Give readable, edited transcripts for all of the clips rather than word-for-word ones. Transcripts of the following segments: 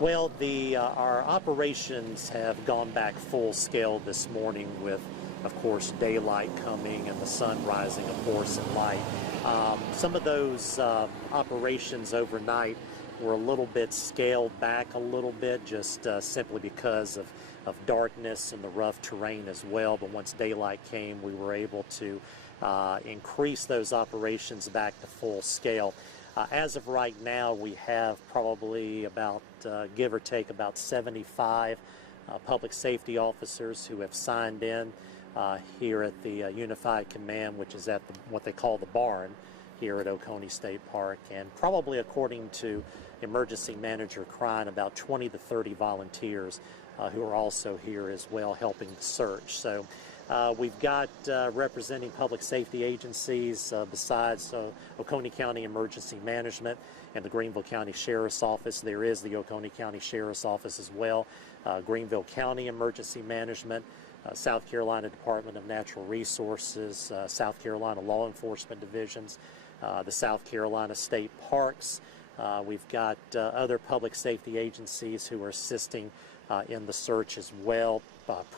Well, our operations have gone back full scale this morning with, of course, daylight coming and the sun rising, of course, at light. Some of those operations overnight were a little bit scaled back a little bit, just simply because of darkness and the rough terrain as well. But once daylight came, we were able to increase those operations back to full scale. As of right now, we have probably about, give or take, about 75 public safety officers who have signed in here at the Unified Command, which is at what they call the barn here at Oconee State Park, and probably, according to Emergency Manager Crine, about 20 to 30 volunteers who are also here as well helping the search. So we've got representing public safety agencies besides Oconee County Emergency Management and the Greenville County Sheriff's Office. There is the Oconee County Sheriff's Office as well, Greenville County Emergency Management, South Carolina Department of Natural Resources, South Carolina Law Enforcement Divisions, the South Carolina State Parks. We've got other public safety agencies who are assisting in the search as well.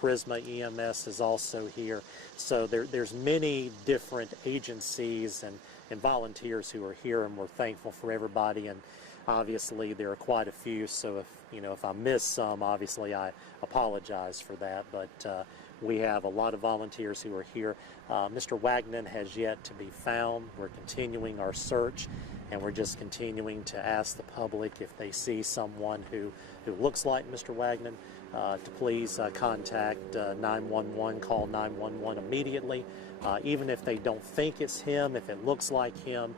Prisma EMS is also here. So there's many different agencies and volunteers who are here, and we're thankful for everybody. And obviously there are quite a few, so if I miss some, obviously I apologize for that. But we have a lot of volunteers who are here. Mr. Wagnon has yet to be found. We're continuing our search, and we're just continuing to ask the public if they see someone who looks like Mr. Wagnon to please contact 911, call 911 immediately. Even if they don't think it's him, if it looks like him,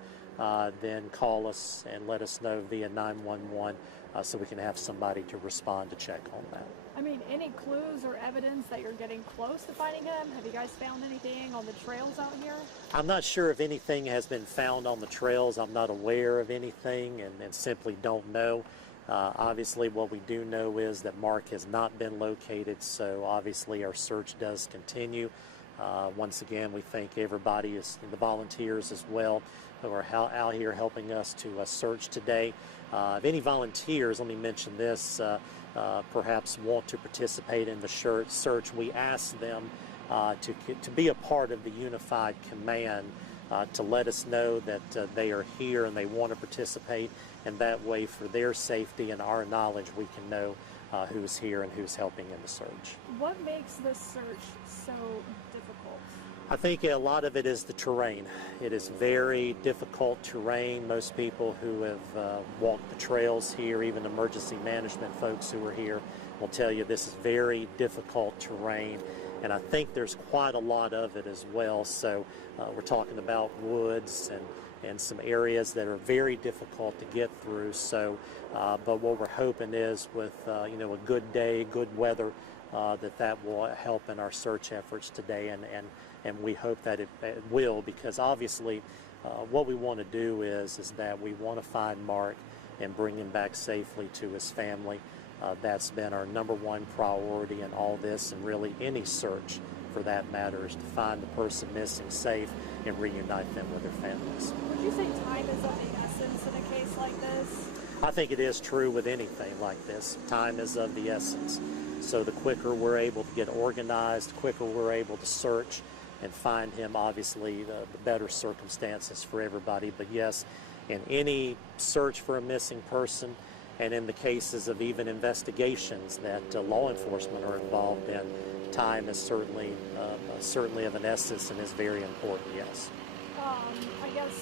then call us and let us know via 911 so we can have somebody to respond to check on that. I mean, any clues or evidence that you're getting close to finding him? Have you guys found anything on the trails out here? I'm not sure if anything has been found on the trails. I'm not aware of anything and simply don't know. Obviously, what we do know is that Mark has not been located, so obviously our search does continue. Once again, we thank everybody, the volunteers as well, who are out here helping us to search today. If any volunteers, let me mention this, perhaps want to participate in the search, we ask them to be a part of the Unified Command, to let us know that they are here and they want to participate, and that way, for their safety and our knowledge, we can know who's here and who's helping in the search. What makes this search so difficult? I think a lot of it is the terrain. It is very difficult terrain. Most people who have walked the trails here, even emergency management folks who are here, will tell you this is very difficult terrain. And I think there's quite a lot of it as well. So we're talking about woods and some areas that are very difficult to get through. So, but what we're hoping is with a good day, good weather, that will help in our search efforts today, and we hope that it will, because obviously what we want to do is that we want to find Mark and bring him back safely to his family. That's been our #1 priority in all this, and really any search for that matter, is to find the person missing safe and reunite them with their families. Would you say time is of the essence in a case like this? I think it is true with anything like this. Time is of the essence. So the quicker we're able to get organized, the quicker we're able to search and find him, obviously the better circumstances for everybody. But yes, in any search for a missing person, and in the cases of even investigations that law enforcement are involved in, time is certainly of an essence and is very important, yes. I guess,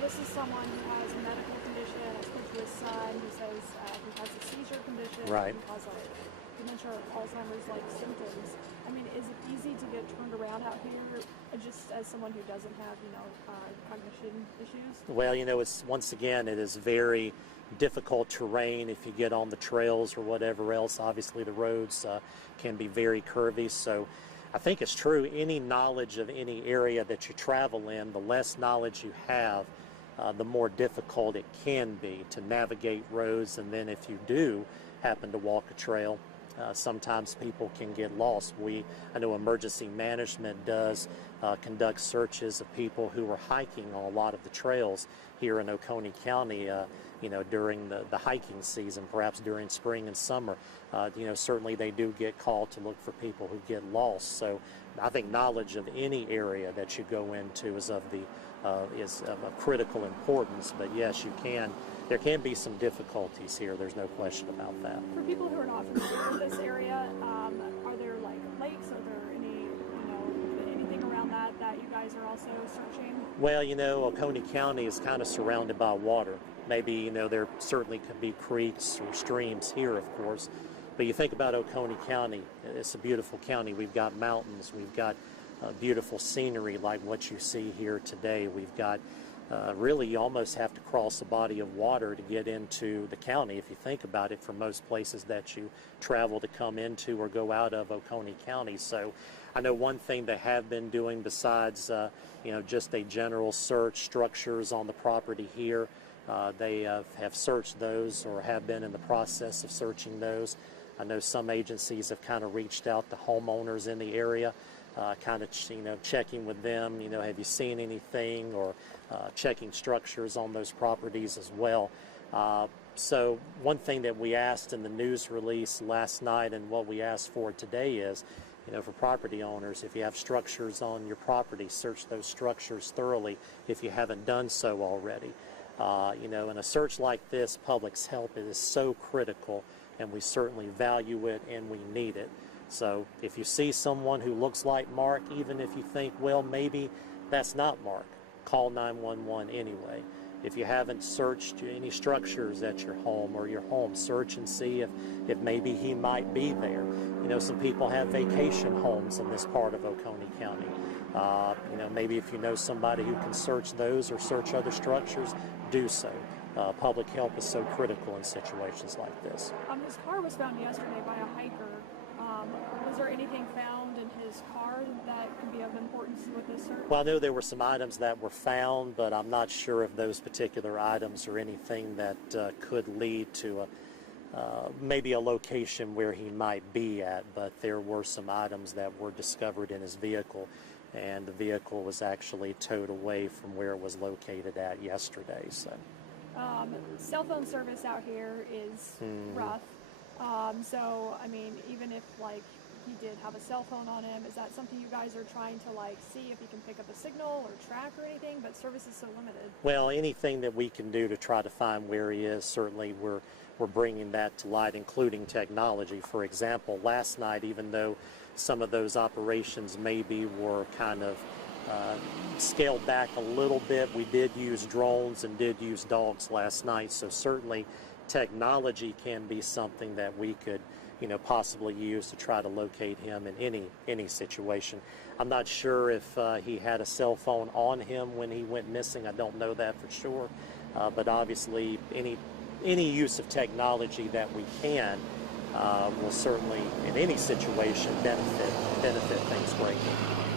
this is someone who has a medical condition. I spoke to his son who says he has a seizure condition. Right. He has dementia or Alzheimer's-like symptoms. I mean, is it easy to get turned around out here, just as someone who doesn't have, cognition issues? Well, it's once again, it is very difficult terrain if you get on the trails or whatever else. Obviously, the roads can be very curvy, so I think it's true. Any knowledge of any area that you travel in, the less knowledge you have, the more difficult it can be to navigate roads. And then if you do happen to walk a trail, sometimes people can get lost. I know emergency management does conduct searches of people who are hiking on a lot of the trails here in Oconee County. during the hiking season, perhaps during spring and summer. Certainly they do get called to look for people who get lost. So I think knowledge of any area that you go into is of critical importance. But yes, there can be some difficulties here. There's no question about that. For people who are not familiar with this area, are there like lakes? Are there anything around that you guys are also searching? Well, Oconee County is kind of surrounded by water. Maybe, there certainly could be creeks or streams here, of course. But you think about Oconee County, it's a beautiful county. We've got mountains, we've got beautiful scenery like what you see here today. We've got really, you almost have to cross a body of water to get into the county, if you think about it, for most places that you travel to come into or go out of Oconee County. So I know one thing they have been doing besides, just a general search, structures on the property here. They have searched those or have been in the process of searching those. I know some agencies have kind of reached out to homeowners in the area, kind of, checking with them, have you seen anything, or checking structures on those properties as well. So one thing that we asked in the news release last night, and what we asked for today is, for property owners, if you have structures on your property, search those structures thoroughly if you haven't done so already. In a search like this, public's help is so critical, and we certainly value it and we need it. So if you see someone who looks like Mark, even if you think, well, maybe that's not Mark, call 911 anyway. If you haven't searched any structures at your home or your home, search and see if maybe he might be there. Some people have vacation homes in this part of Oconee County. Maybe if you know somebody who can search those or search other structures, do so. Public help is so critical in situations like this. His car was found yesterday by a hiker. Was there anything found in his car that could be of importance with this search? Well, I know there were some items that were found, but I'm not sure if those particular items are anything that could lead to maybe a location where he might be at. But there were some items that were discovered in his vehicle, and the vehicle was actually towed away from where it was located at yesterday. So, cell phone service out here is rough. So, I mean, even if, he did have a cell phone on him, is that something you guys are trying to, see if he can pick up a signal or track or anything? But service is so limited. Well, anything that we can do to try to find where he is, certainly we're bringing that to light, including technology. For example, last night, even though some of those operations maybe were kind of scaled back a little bit, we did use drones and did use dogs last night. So certainly technology can be something that we could, possibly use to try to locate him in any situation. I'm not sure if he had a cell phone on him when he went missing. I don't know that for sure. But obviously any use of technology that we can will certainly, in any situation, benefit things greatly.